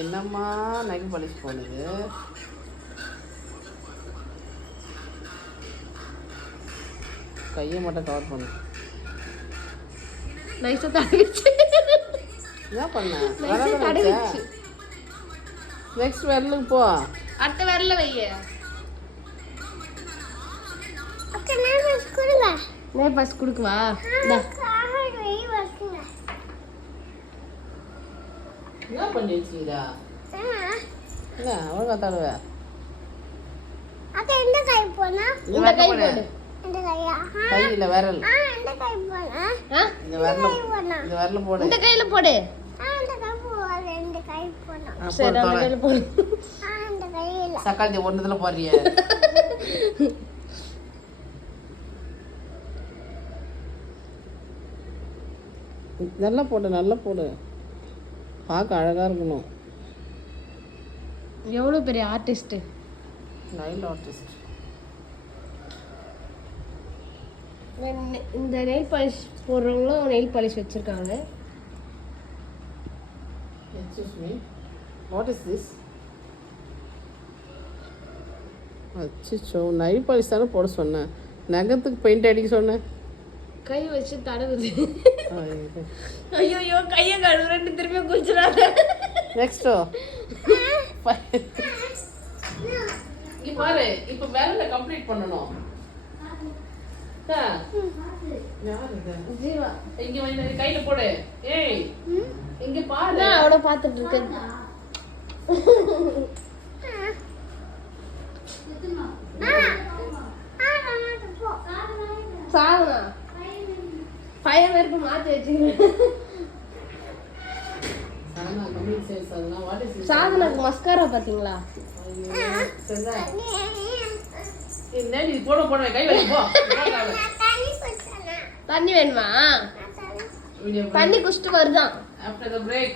என்னம்மா நகை பாலிஷ் போடுது? கையை மட்டும் கவர் பண்ணு. நைஸா தடவிச்சு. என்ன பண்ண? நைஸா தடவிச்சு. நெக்ஸ்ட் விரலுக்கு போ. அடுத்த விரல்ல வையே. ஓகே நான் பஸ் கொடுங்க. நான் பஸ் கொடுக்கவா? டா. என்ன பண்ணி வச்சிருக்கா? என்ன ஒழுங்கா தடவ. அத இந்த கை போனா? இந்த கை போடு. இந்த கையா? கையில விரல். இந்த கை போனா? இந்த விரல் போடு. இந்த கையில போடு. இந்த கை போடு. இந்த கை போனா. சரி அந்த கையில போடு. இந்த கையில. சக்காத்தி ஒண்ணுதுல போறியே. நல்லா போடு, நல்லா போடு. பார்க்க அழகா இருக்கணும். எவ்வளவு பெரிய ஆர்டிஸ்ட். Nile artist. இந்த நெயில் பாலிஷ் போடுறவங்களும் நெயில் பாலிஷ் வச்சிருக்காங்க. Excuse me. What is this? அச்சோ, நைல் பாலிஷ் தானே போட சொன்னேன். நகத்துக்கு பெயிண்ட் அடிக்க சொன்னேன். கை வச்சு தடவுது. ஐயோ கையை கழுவுறேன்னு திரும்பி குளிச்சுறாங்க. நெக்ஸ்டோ இங்க பாரு, இப்ப வேலையில கம்ப்ளீட் பண்ணணும். ஜீவா இங்க வந்து கையில போடு. ஏய் இங்க பாரு. நான் அவள பாத்துட்டு இருக்கேன். சாவனா பையன் வேறு மாத்தி வச்சுக்கிறேன். சாதனாக்கு மஸ்காரா பாத்தீங்களா? தண்ணி வேணுமா? தண்ணி குடிச்சிட்டு வருதான். After the break.